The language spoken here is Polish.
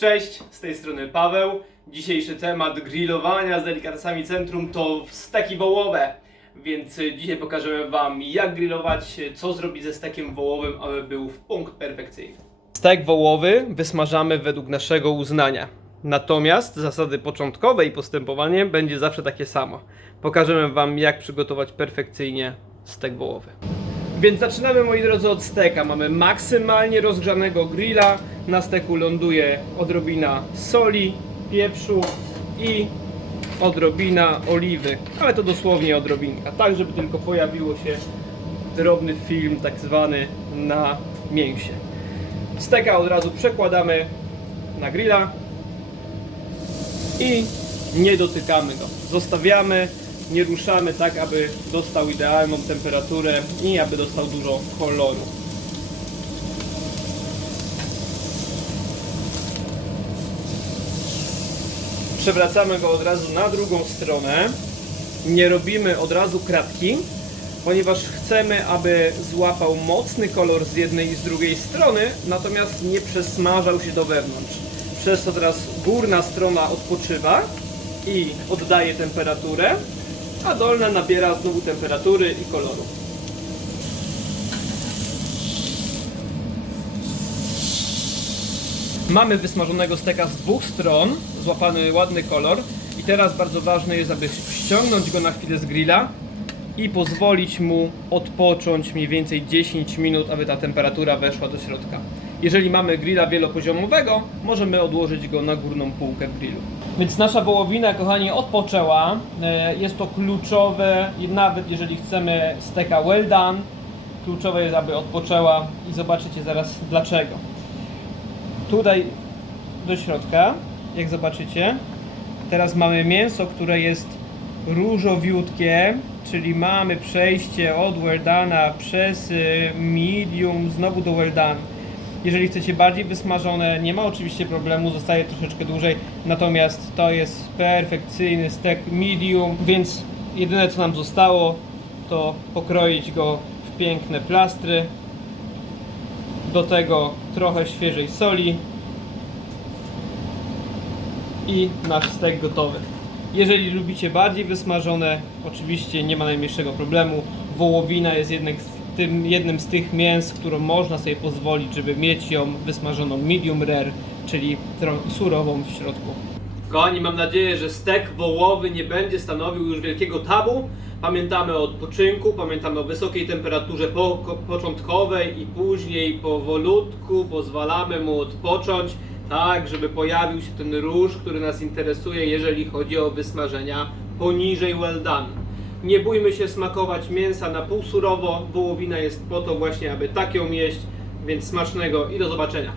Cześć, z tej strony Paweł. Dzisiejszy temat grillowania z delikatesami centrum to steki wołowe. Więc y, dzisiaj pokażemy Wam jak grillować, co zrobić ze stekiem wołowym, aby był w punkt perfekcyjny. Stek wołowy wysmażamy według naszego uznania. Natomiast zasady początkowe i postępowanie będzie zawsze takie samo. Pokażemy Wam jak przygotować perfekcyjnie stek wołowy. Więc zaczynamy moi drodzy od steka. Mamy maksymalnie rozgrzanego grilla. Na steku ląduje odrobina soli, pieprzu i odrobina oliwy. Ale to dosłownie odrobinka. Tak, żeby tylko pojawiło się drobny film tak zwany na mięsie. Steka od razu przekładamy na grilla i nie dotykamy go. Zostawiamy, nie ruszamy tak, aby dostał idealną temperaturę i aby dostał dużo koloru. Przewracamy go od razu na drugą stronę. Nie robimy od razu kratki, ponieważ chcemy, aby złapał mocny kolor z jednej i z drugiej strony, natomiast nie przesmażał się do wewnątrz. Przez to teraz górna strona odpoczywa i oddaje temperaturę, a dolna nabiera znowu temperatury i koloru. Mamy wysmażonego steka z dwóch stron, złapany ładny kolor i teraz bardzo ważne jest, aby ściągnąć go na chwilę z grilla i pozwolić mu odpocząć mniej więcej 10 minut, aby ta temperatura weszła do środka. Jeżeli mamy grilla wielopoziomowego, możemy odłożyć go na górną półkę w grillu. Więc nasza wołowina, kochani, odpoczęła. E, Jest to kluczowe, nawet jeżeli chcemy steka well done, kluczowe jest, aby odpoczęła i zobaczycie zaraz dlaczego. Tutaj do środka, jak zobaczycie, teraz mamy mięso, które jest różowiutkie, czyli mamy przejście od well done'a przez y, medium znowu do well done. Jeżeli chcecie bardziej wysmażone, nie ma oczywiście problemu, zostaje troszeczkę dłużej, natomiast to jest perfekcyjny stek medium, więc jedyne co nam zostało to pokroić go w piękne plastry, do tego trochę świeżej soli i nasz stek gotowy. Jeżeli lubicie bardziej wysmażone, oczywiście nie ma najmniejszego problemu. Wołowina jest jednak tym, jednym z tych mięs, którą można sobie pozwolić, żeby mieć ją wysmażoną medium rare, czyli surową w środku. Kochani, mam nadzieję, że stek wołowy nie będzie stanowił już wielkiego tabu. Pamiętamy o odpoczynku, pamiętamy o wysokiej temperaturze po, ko- początkowej i później powolutku pozwalamy mu odpocząć, tak żeby pojawił się ten róż, który nas interesuje, jeżeli chodzi o wysmażenia poniżej well done. Nie bójmy się smakować mięsa na pół surowo, wołowina jest po to właśnie, aby tak ją jeść, więc smacznego i do zobaczenia.